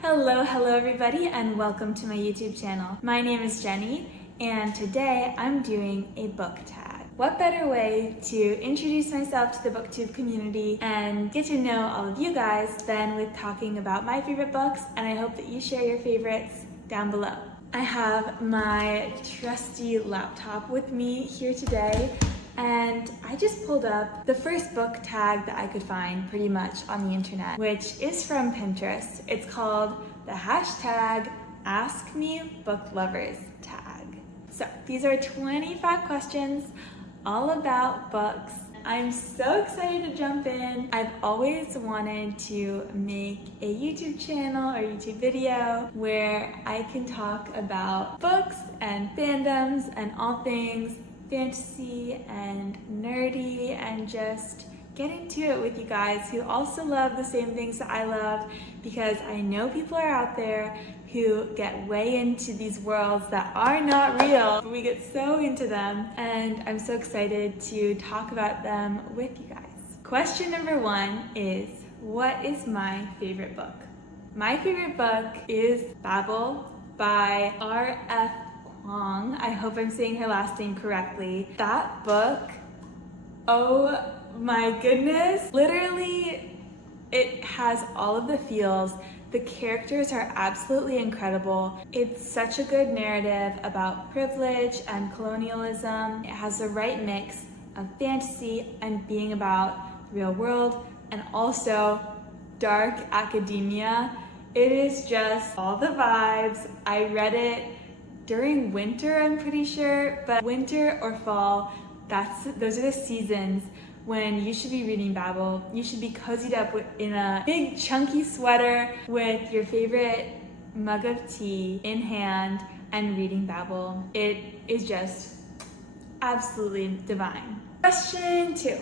Hello everybody, and welcome to my YouTube channel. My name is Jenny, and today I'm doing a book tag. What better way to introduce myself to the booktube community and get to know all of you guys than with talking about my favorite books, and I hope that you share your favorites down below. I have my trusty laptop with me here today, and I just pulled up the first book tag that I could find pretty much on the internet, which is from Pinterest. It's called the hashtag Ask Me Book Lovers tag. So these are 25 questions all about books. I'm so excited to jump in. I've always wanted to make a YouTube channel or YouTube video where I can talk about books and fandoms and all things fantasy and nerdy, and just get into it with you guys who also love the same things that I love, because I know people are out there who get way into these worlds that are not real, but we get so into them, and I'm so excited to talk about them with you guys. Question number one is, what is my favorite book? My favorite book is Babel by R.F. I hope I'm saying her last name correctly. That book, oh my goodness, literally it has all of the feels. The characters are absolutely incredible. It's such a good narrative about privilege and colonialism. It has the right mix of fantasy and being about the real world, and also dark academia. It is just all the vibes. I read it during winter, I'm pretty sure, but winter or fall, those are the seasons when you should be reading Babel. You should be cozied up in a big chunky sweater with your favorite mug of tea in hand and reading Babel. It is just absolutely divine. Question two.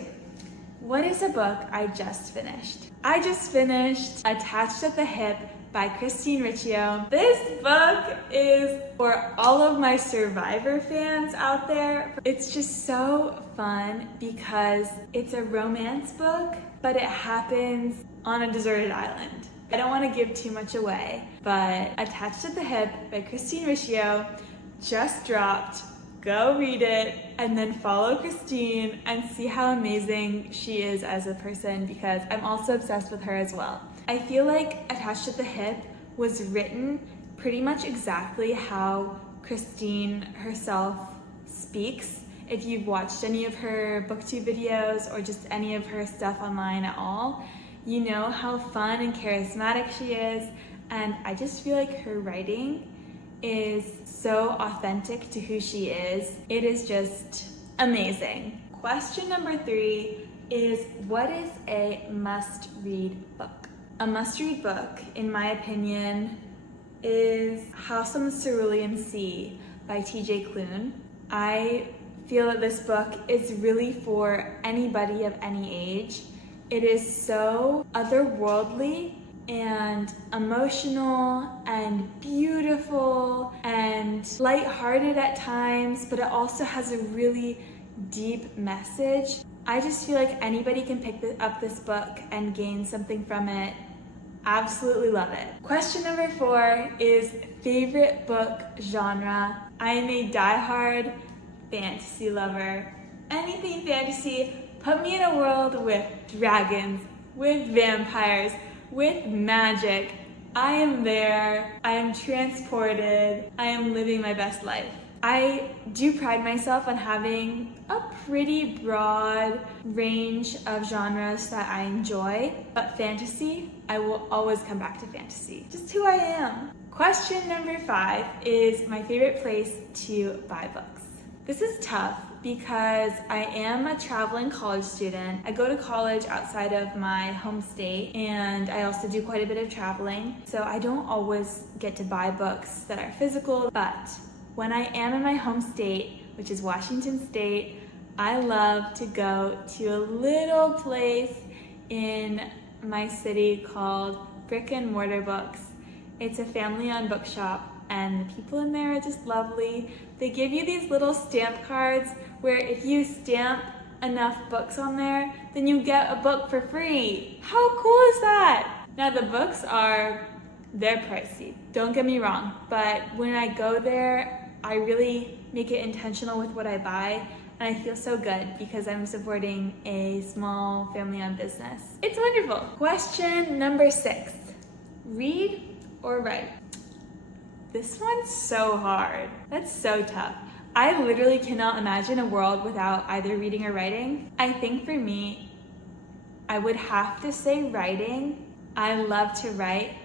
What is a book I just finished? I just finished Attached at the Hip by Christine Riccio. This book is for all of my Survivor fans out there. It's just so fun because it's a romance book, but it happens on a deserted island. I don't want to give too much away, but Attached at the Hip by Christine Riccio just dropped. Go read it and then follow Christine and see how amazing she is as a person, because I'm also obsessed with her as well. I feel like Attached at the Hip was written pretty much exactly how Christine herself speaks. If you've watched any of her booktube videos or just any of her stuff online at all, you know how fun and charismatic she is, and I just feel like her writing is so authentic to who she is. It is just amazing. Question number three is, what is a must-read book? A must-read book, in my opinion, is House on the Cerulean Sea by T.J. Klune. I feel that this book is really for anybody of any age. It is so otherworldly and emotional and beautiful and lighthearted at times, but it also has a really deep message. I just feel like anybody can pick up this book and gain something from it. Absolutely love it. Question number four is favorite book genre. I am a diehard fantasy lover. Anything fantasy, put me in a world with dragons, with vampires, with magic. I am there. I am transported. I am living my best life. I do pride myself on having a pretty broad range of genres that I enjoy, but fantasy, I will always come back to fantasy. Just who I am. Question number five is my favorite place to buy books. This is tough because I am a traveling college student. I go to college outside of my home state, and I also do quite a bit of traveling, so I don't always get to buy books that are physical, but when I am in my home state, which is Washington State, I love to go to a little place in my city called Brick and Mortar Books. It's a family-owned bookshop, and the people in there are just lovely. They give you these little stamp cards where if you stamp enough books on there, then you get a book for free. How cool is that? Now the books are They're pricey, don't get me wrong, but when I go there, I really make it intentional with what I buy, and I feel so good because I'm supporting a small family-owned business. It's wonderful. Question number 6, read or write? This one's so hard. That's so tough. I literally cannot imagine a world without either reading or writing. I think for me, I would have to say writing. I love to write.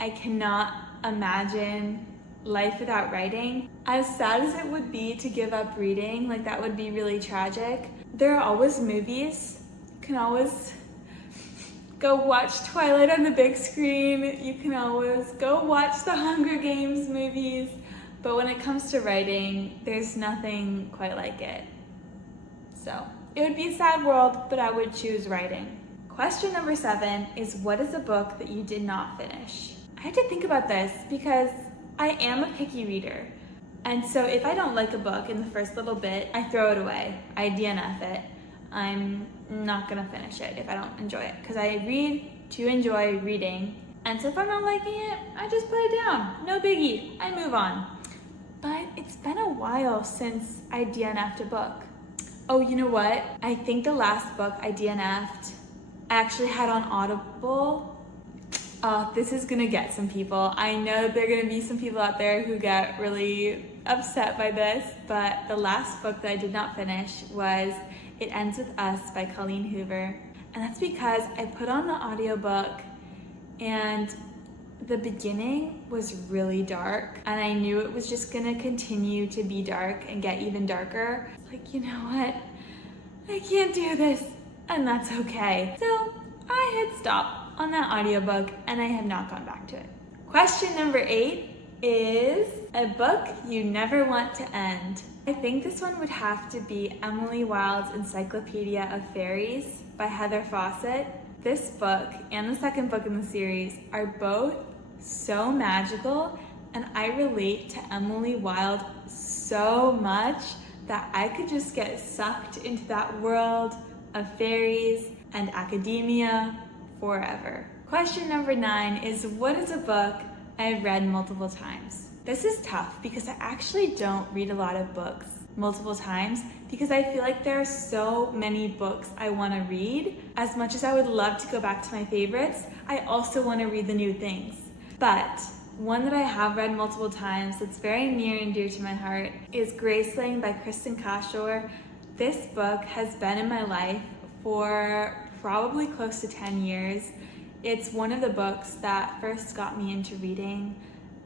I cannot imagine life without writing. As sad as it would be to give up reading, like that would be really tragic. There are always movies. You can always go watch Twilight on the big screen. You can always go watch the Hunger Games movies. But when it comes to writing, there's nothing quite like it. So it would be a sad world, but I would choose writing. Question number 7 is, what is a book that you did not finish? I had to think about this because I am a picky reader. And so if I don't like a book in the first little bit, I throw it away. I DNF it. I'm not gonna finish it if I don't enjoy it, because I read to enjoy reading. And so if I'm not liking it, I just put it down. No biggie, I move on. But it's been a while since I DNF'd a book. Oh, you know what? I think the last book I DNF'd, I actually had on Audible. Oh, this is gonna get some people. I know there are gonna be some people out there who get really upset by this, but the last book that I did not finish was It Ends With Us by Colleen Hoover. And that's because I put on the audiobook and the beginning was really dark, and I knew it was just gonna continue to be dark and get even darker. Like, you know what? I can't do this, and that's okay. So I hit stop on that audiobook and I have not gone back to it. Question number 8 is a book you never want to end. I think this one would have to be Emily Wilde's Encyclopedia of Fairies by Heather Fawcett. This book and the second book in the series are both so magical, and I relate to Emily Wilde so much that I could just get sucked into that world of fairies and academia forever. Question number 9 is, what is a book I've read multiple times? This is tough because I actually don't read a lot of books multiple times because I feel like there are so many books I want to read. As much as I would love to go back to my favorites, I also want to read the new things. But one that I have read multiple times that's very near and dear to my heart is Graceling by Kristen Cashore. This book has been in my life for probably close to 10 years. It's one of the books that first got me into reading,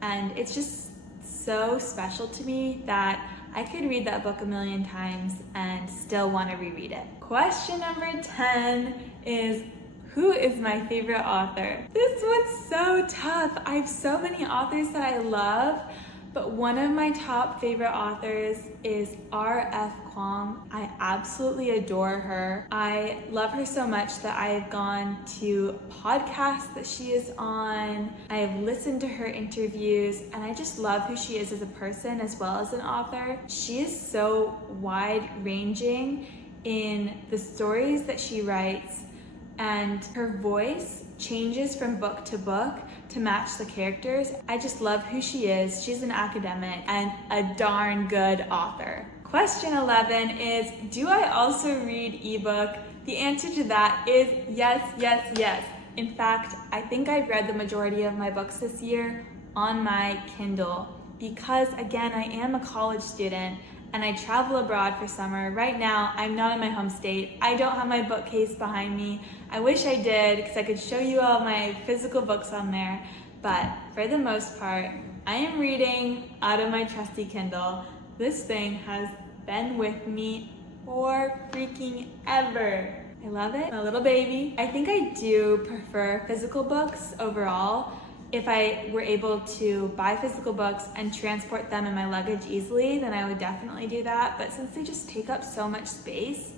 and it's just so special to me that I could read that book a million times and still want to reread it. Question number 10 is, who is my favorite author? This one's so tough. I have so many authors that I love, but one of my top favorite authors is R.F. Kuang. I absolutely adore her. I love her so much that I have gone to podcasts that she is on. I have listened to her interviews, and I just love who she is as a person as well as an author. She is so wide-ranging in the stories that she writes, and her voice changes from book to book to match the characters. I just love who she is. She's an academic and a darn good author. Question 11 is, do I also read ebook? The answer to that is yes, yes, yes. In fact, I think I've read the majority of my books this year on my Kindle because, again, I am a college student and I travel abroad for summer. Right now, I'm not in my home state. I don't have my bookcase behind me. I wish I did because I could show you all my physical books on there. But for the most part, I am reading out of my trusty Kindle. This thing has been with me for freaking ever. I love it, my little baby. I think I do prefer physical books overall. If I were able to buy physical books and transport them in my luggage easily, then I would definitely do that. But since they just take up so much space,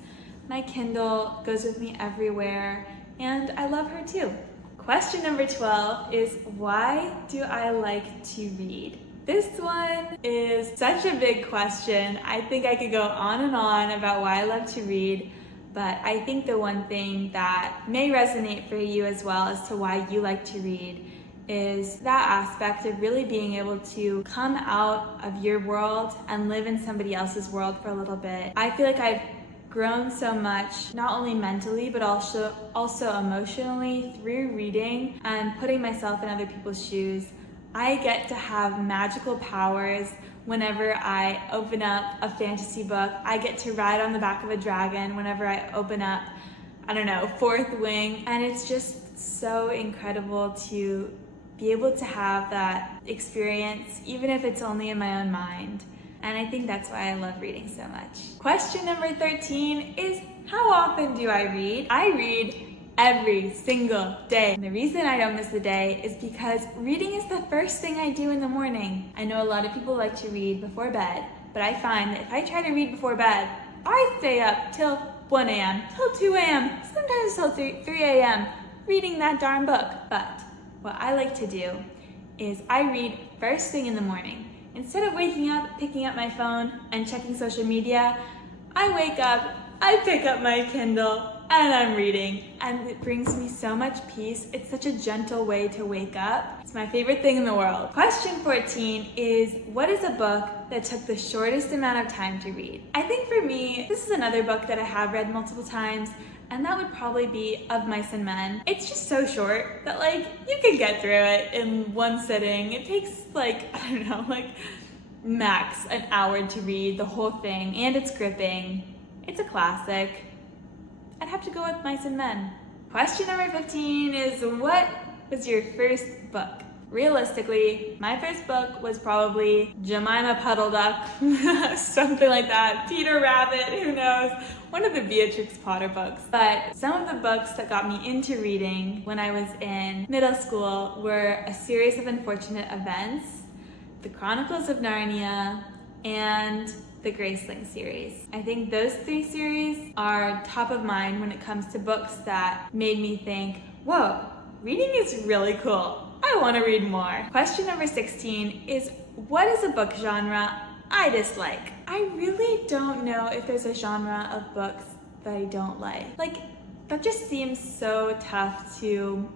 my Kindle goes with me everywhere, and I love her too. Question number 12 is, why do I like to read? This one is such a big question. I think I could go on and on about why I love to read, but I think the one thing that may resonate for you as well as to why you like to read is that aspect of really being able to come out of your world and live in somebody else's world for a little bit. I feel like I've grown so much, not only mentally, but also emotionally through reading and putting myself in other people's shoes. I get to have magical powers whenever I open up a fantasy book. I get to ride on the back of a dragon whenever I open up, I don't know, Fourth Wing. And it's just so incredible to be able to have that experience, even if it's only in my own mind. And I think that's why I love reading so much. Question number 13 is, how often do I read? I read every single day. And the reason I don't miss a day is because reading is the first thing I do in the morning. I know a lot of people like to read before bed, but I find that if I try to read before bed, I stay up till 1 a.m., till 2 a.m., sometimes till 3 a.m. reading that darn book. But what I like to do is I read first thing in the morning. Instead of waking up, picking up my phone, and checking social media, I wake up, I pick up my Kindle, and I'm reading. And it brings me so much peace. It's such a gentle way to wake up. It's my favorite thing in the world. Question 14 is, what is a book that took the shortest amount of time to read? I think for me, this is another book that I have read multiple times, and that would probably be Of Mice and Men. It's just so short that you can get through it in one sitting. It takes max an hour to read the whole thing, and it's gripping. It's a classic. I'd have to go with Mice and Men. Question number 15 is, what was your first book? Realistically, my first book was probably Jemima Puddle Duck, something like that, Peter Rabbit, who knows, one of the Beatrix Potter books. But some of the books that got me into reading when I was in middle school were A Series of Unfortunate Events, The Chronicles of Narnia, and the Graceling series. I think those 3 series are top of mind when it comes to books that made me think, whoa, reading is really cool. I want to read more. Question number 16 is, what is a book genre I dislike? I really don't know if there's a genre of books that I don't like. That just seems so tough to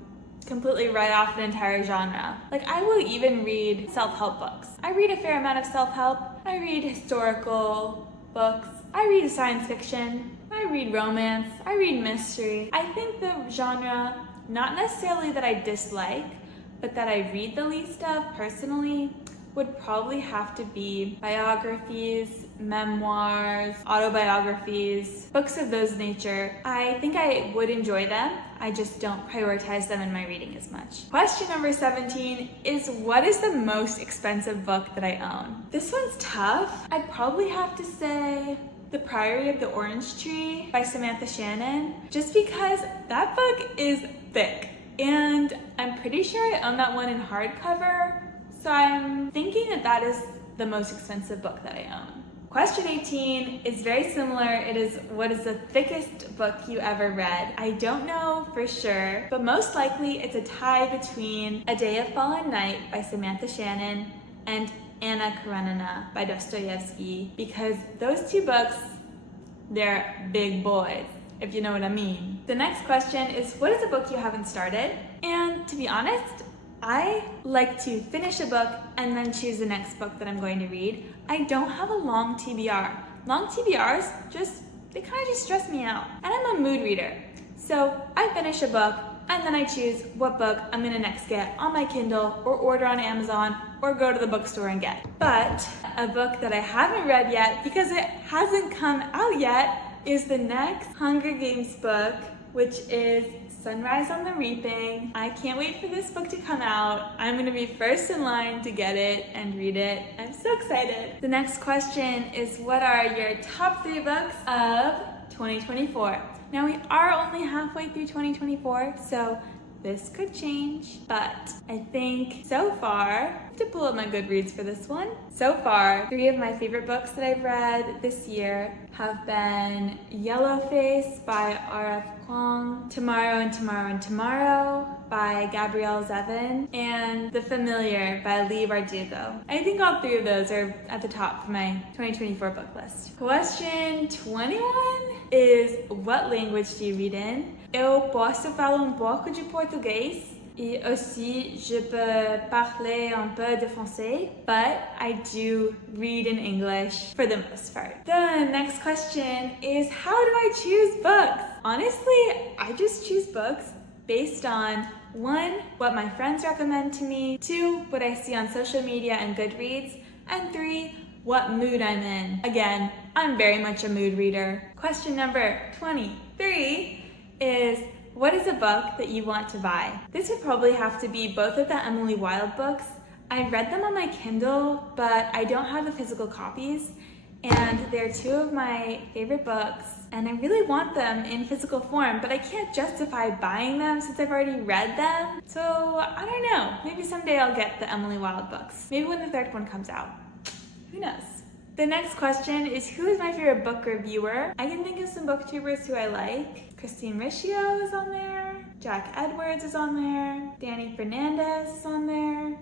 completely write off an entire genre. I will even read self-help books. I read a fair amount of self-help. I read historical books. I read science fiction. I read romance. I read mystery. I think the genre, not necessarily that I dislike, but that I read the least of personally, would probably have to be biographies, memoirs, autobiographies, books of those nature. I think I would enjoy them. I just don't prioritize them in my reading as much. Question number 17 is, what is the most expensive book that I own? This one's tough. I'd probably have to say The Priory of the Orange Tree by Samantha Shannon, just because that book is thick. And I'm pretty sure I own that one in hardcover, so I'm thinking that that is the most expensive book that I own. Question 18 is very similar. It is, what is the thickest book you ever read? I don't know for sure, but most likely it's a tie between A Day of Fallen Night by Samantha Shannon and Anna Karenina by Dostoevsky, because those 2 books, they're big boys, if you know what I mean. The next question is, what is a book you haven't started? And to be honest, I like to finish a book and then choose the next book that I'm going to read. I don't have a long TBR. Long TBRs they kind of just stress me out. And I'm a mood reader. So I finish a book and then I choose what book I'm gonna next get on my Kindle or order on Amazon or go to the bookstore and get. But a book that I haven't read yet because it hasn't come out yet is the next Hunger Games book, which is Sunrise on the Reaping. I can't wait for this book to come out. I'm gonna be first in line to get it and read it. I'm so excited. The next question is, what are your top 3 books of 2024? Now we are only halfway through 2024, so this could change, but I think so far, I have to pull up my Goodreads for this one. So far, 3 of my favorite books that I've read this year have been Yellowface by R.F. Kuang, Tomorrow and Tomorrow and Tomorrow by Gabrielle Zevin, and The Familiar by Leigh Bardugo. I think all 3 of those are at the top of my 2024 book list. Question 21 is, what language do you read in? Eu posso falar pouco de português Et aussi, je peux parler un peu de français, but I do read in English for the most part. The next question is, how do I choose books? Honestly, I just choose books based on 1, what my friends recommend to me, 2, what I see on social media and Goodreads, and 3, what mood I'm in. Again, I'm very much a mood reader. Question number 23 is, what is a book that you want to buy? This would probably have to be both of the Emily Wilde books. I read them on my Kindle, but I don't have the physical copies, and they're 2 of my favorite books, and I really want them in physical form, but I can't justify buying them since I've already read them. So I don't know, maybe someday I'll get the Emily Wilde books. Maybe when the 3rd one comes out. Who knows? The next question is, who is my favorite book reviewer? I can think of some booktubers who I like. Christine Riccio is on there. Jack Edwards is on there. Danny Fernandez is on there.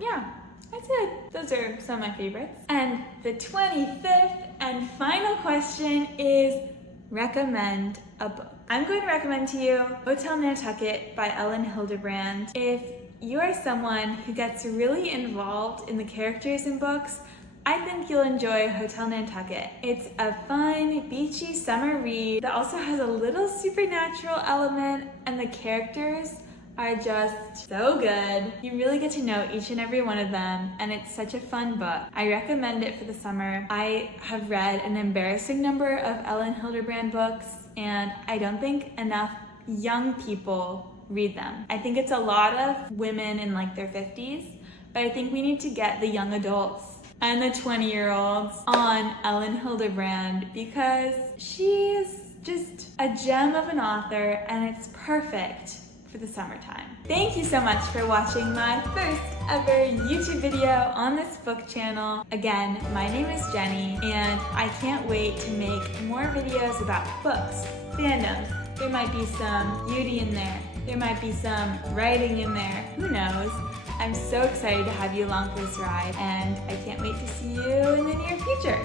Yeah, that's it. Those are some of my favorites. And the 25th and final question is, recommend a book. I'm going to recommend to you Hotel Nantucket by Ellen Hildebrand. If you are someone who gets really involved in the characters in books, I think you'll enjoy Hotel Nantucket. It's a fun, beachy summer read that also has a little supernatural element, and the characters are just so good. You really get to know each and every one of them, and it's such a fun book. I recommend it for the summer. I have read an embarrassing number of Ellen Hildebrand books, and I don't think enough young people read them. I think it's a lot of women in like their 50s, but I think we need to get the young adults and the 20-year-olds on Ellen Hildebrand, because she's just a gem of an author, and it's perfect for the summertime. Thank you so much for watching my first ever YouTube video on this book channel. Again, my name is Jenny, and I can't wait to make more videos about books, fandoms. There might be some beauty in there. There might be some writing in there. Who knows? I'm so excited to have you along for this ride, and I can't wait to see you in the near future.